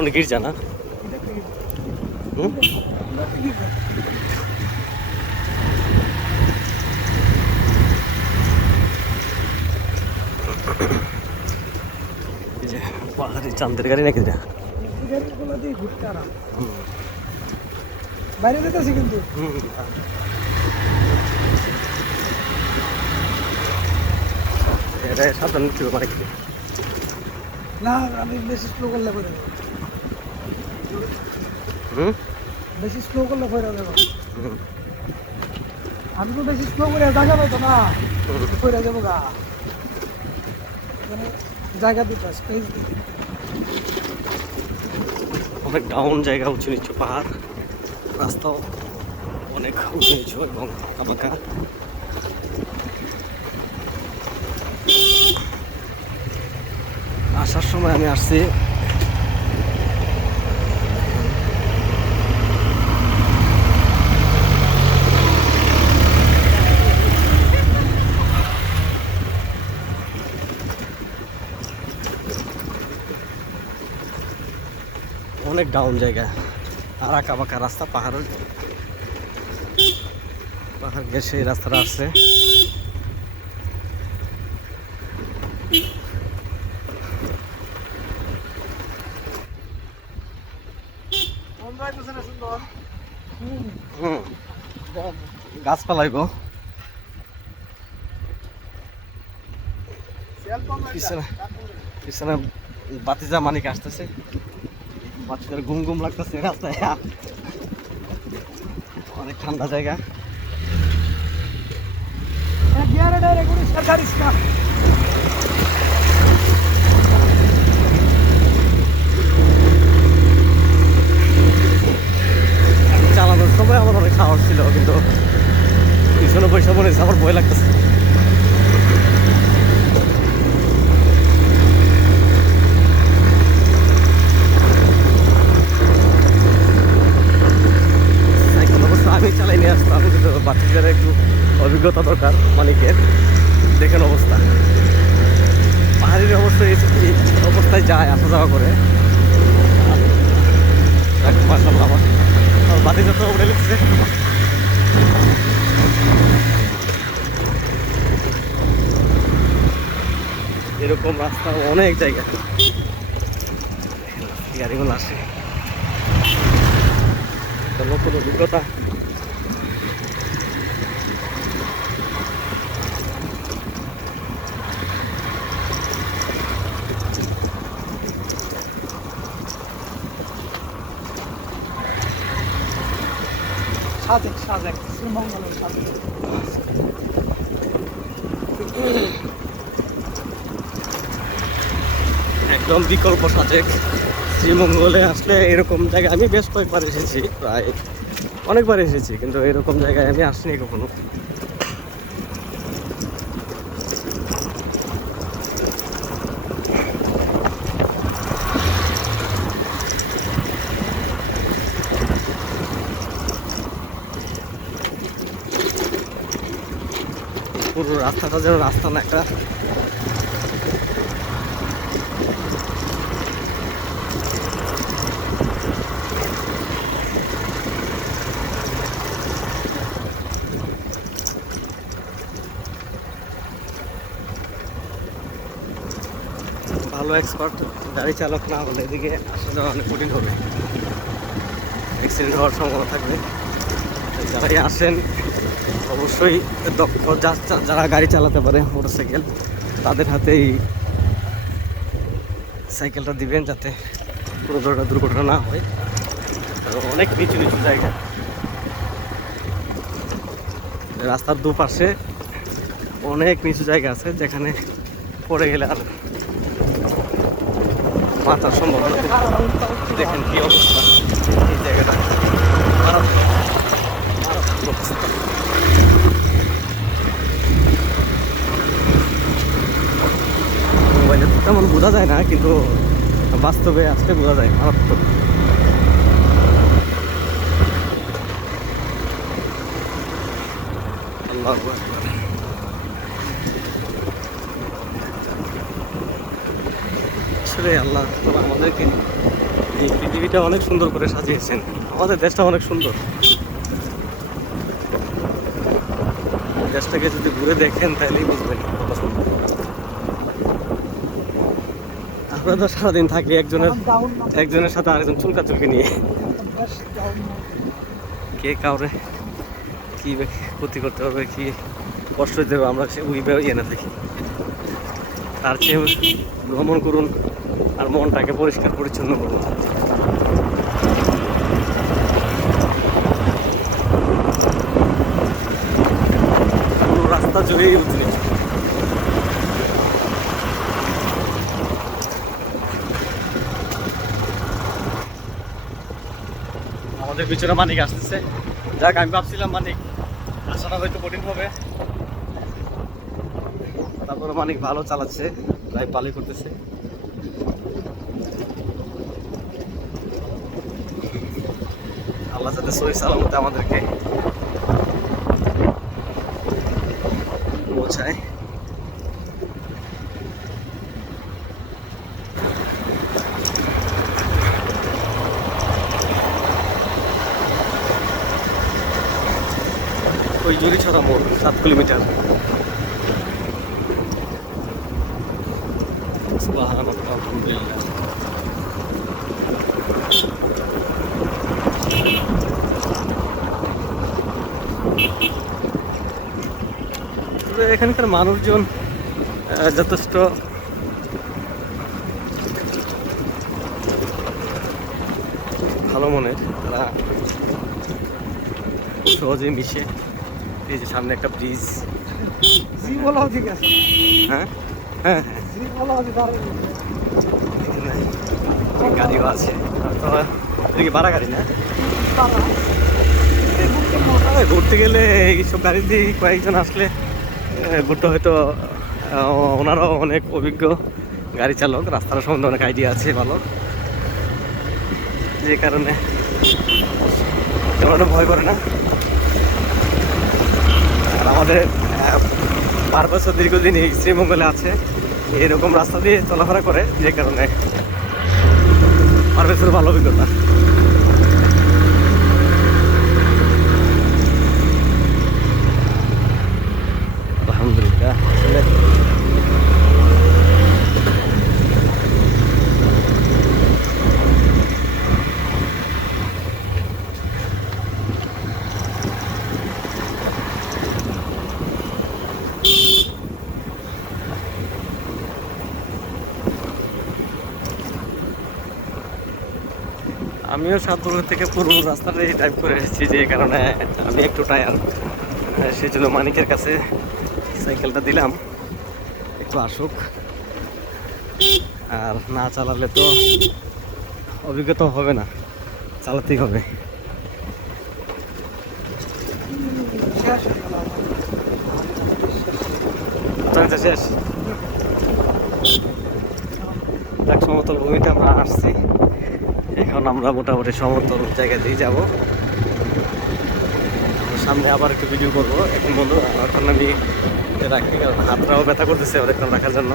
অনেক গির্জা না? এই যে পাহাড়ি চান্দের গাড়ি নাকি এটা? বাইরে যেতেছি কিন্তু এটা সাবধান ছিল মানে কি না, আমি বেশি স্লো করলে করে দেবো। বেশি স্লো করলে করে দেবো। আমি তো বেশি স্লো করে জায়গা পাইতো না, করে দেবো গা। মানে জায়গা দিতে স্পেস দিতে। অনেক ডাউন জায়গা, উঁচু নিচু পাহাড়, রাস্তাও অনেক উঁচু নিচু এবং আঁকাবাঁকা। আসার সময় আমি আসছি অনেক ডাউন জায়গা আর আঁকাবাঁকা রাস্তা, পাহাড় ঘেঁষে এই রাস্তাটা আসছে। গাছপালাইব পিছনে পিছনে বাতিজা মানিক আসতেছে, বাচ্চাদের ঘুম ঘুম লাগতেছে রাস্তায়। অনেক ঠান্ডা জায়গা। চালানোর সময় আমার অনেক সাহস ছিল, কিন্তু পিছনে পয়সা মনে হচ্ছে আমার ভয় লাগতেছে। সাইকেল অবশ্য আমি চালাই নিয়ে আসতাম, কিন্তু বাচ্চাদের একটু অভিজ্ঞতা দরকার মালিকের। দেখেন অবস্থা, পাহাড়ির অবশ্যই এই অবস্থায় যায়, আসা যাওয়া করে। মাশাআল্লাহ, আমার বাতি যত উড়ে লিখছে। এরকম রাস্তা অনেক জায়গা, গাড়িগুলো আসে, নতুন অভিজ্ঞতা। সাজেক শ্রীমঙ্গলের সাজেক। একদম বিকল্প সাজেক। শ্রীমঙ্গলে আসলে এরকম জায়গায় আমি বেশ কয়েকবার এসেছি, প্রায় অনেকবার এসেছি, কিন্তু এরকম জায়গায় আমি আসিনি কখনো। পুরো রাস্তাটা যেন রাস্তা না, একটা ভালো এক্সপার্ট গাড়ি চালক না হলে এদিকে আসা যাওয়া অনেক কঠিন হবে, অ্যাক্সিডেন্ট হওয়ার সম্ভাবনা থাকবে। যারাই আসেন অবশ্যই দক্ষ যারা গাড়ি চালাতে পারে মোটরসাইকেল, তাদের হাতেই সাইকেলটা দিবেন, যাতে কোনো ধরনের দুর্ঘটনা না হয়। অনেক নিচু নিচু জায়গা, রাস্তার দুপাশে অনেক নিচু জায়গা আছে, যেখানে পড়ে গেলে আর বাঁচার সম্ভাবনা। দেখেন কি অবস্থা এই জায়গাটা, মোবাইলে তো তেমন বোঝা যায় না, কিন্তু বাস্তবে আসলে বোঝা যায় মারাত্মক। আল্লাহু আকবার। আসলে আল্লাহ আমাদেরকে এই পৃথিবীটা অনেক সুন্দর করে সাজিয়েছেন, আমাদের দেশটা অনেক সুন্দর। দেশটাকে যদি ঘুরে দেখেন তাহলেই বুঝবেন কত সুন্দর। আমরা তো সারাদিন থাকি একজনের সাথে আরেকজন চুলকাচুলকি নিয়ে, বেশ ডাউন। কে কাউরে কি ক্ষতি করতে হবে, কি কষ্ট দিতে হবে, আমরা সে ওইভাবে এনে থাকি। তার চেয়ে ভ্রমণ করুন আর মনটাকে পরিষ্কার পরিচ্ছন্ন করুন। পুরো রাস্তা জুড়েই উঠলে আমাদের পিছনে মানিক আসতেছে। যাক, আমি ভাবছিলাম মানিক আসাটা হয়তো কঠিন হবে, তারপরে মানিক ভালো চালাচ্ছে, ড্রাইভ ভালোই করতেছে। আল্লাহ যাতে সহি সালামতে আমাদেরকে পৌঁছায়। ওই জুড়িছড়া মোড় 7 কিলোমিটার। সুবহানাল্লাহ, আলহামদুলিল্লাহ। তবে এখানকার মানুষজন যথেষ্ট ভালো মনের, তারা সহজে মিশে। এই যে সামনে একটা ব্রিজ। জি বলাও ঠিক আছে। হ্যাঁ হ্যাঁ হ্যাঁ, জি বলাও যে দাঁড়িয়ে এখানে গাড়িও আছে। তো এটা কি ভাড়া গাড়ি না? তারা ঘুরতে গেলে এইসব গাড়ি দিয়ে কয়েকজন আসলে ঘুরতে হয়তো ওনারাও অনেক অভিজ্ঞ গাড়ি চালক, রাস্তার সম্বন্ধে অনেক আইডিয়া আছে ভালো, যে কারণে তেমন ভয় করে না। আর আমাদের পারপাস দীর্ঘদিন এই শ্রীমঙ্গলে আছে, এরকম রাস্তা দিয়ে চলাফেরা করে, যে কারণে পারপাসের ভালো অভিজ্ঞতা। আলহামদুলিল্লাহ। আসলে আমিও সাতপুর থেকে পুরো রাস্তাটাই ড্রাইভ করে এসেছি, যে কারণে আমি একটু টায়ার, সেই জন্য মানিকের কাছে সাইকেলটা দিলাম, একটু আসুক। আর না চালালে তো অভিজ্ঞতা হবে না, চালাতেই হবে। শেষ হয়ে গেল আমার। তো শেষ। দেখ, সমতল ভূমিতে আমরা আসছি, এখন আমরা মোটামুটি সমতল জায়গা দিয়ে যাব। সামনে আবার একটু ভিডিও করবো। এখন বন্ধু এখন আমি রাখি, কারণ হাতটাও ব্যথা করতেছে অনেকক্ষণ রাখার জন্য।